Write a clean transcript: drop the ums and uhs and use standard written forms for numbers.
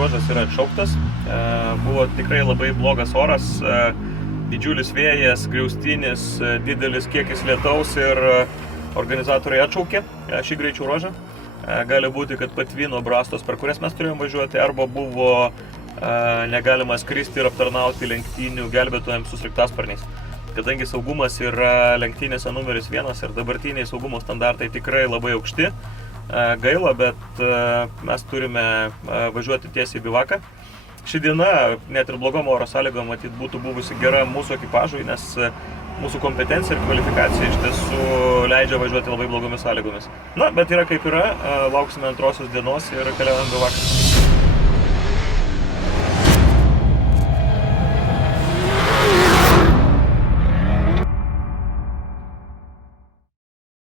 ruožas yra atšauktas. Buvo tikrai labai blogas oras, didžiulis vėjas, griaustinis, didelis kiekis lietaus ir organizatoriai atšaukė šį greičių ruožą. Gali būti, kad patvino brastos, per kurias mes turėjom važiuoti, arba buvo negalima skristi ir aptarnauti lenktynių gelbėtojams su sraigtasparniais. Kadangi saugumas yra lenktynėse numeris 1 ir dabartiniai saugumo standartai tikrai labai aukšti, gaila, bet mes turime važiuoti tiesiai į bivaką. Ši diena, net ir blogom oro sąlygom, matyt, būtų buvusi gera mūsų ekipažui, nes mūsų kompetencija ir kvalifikacija iš tiesų leidžia važiuoti labai blogomis sąlygomis. Na, bet yra kaip yra, lauksime antrosios dienos ir keliaujam bivaką.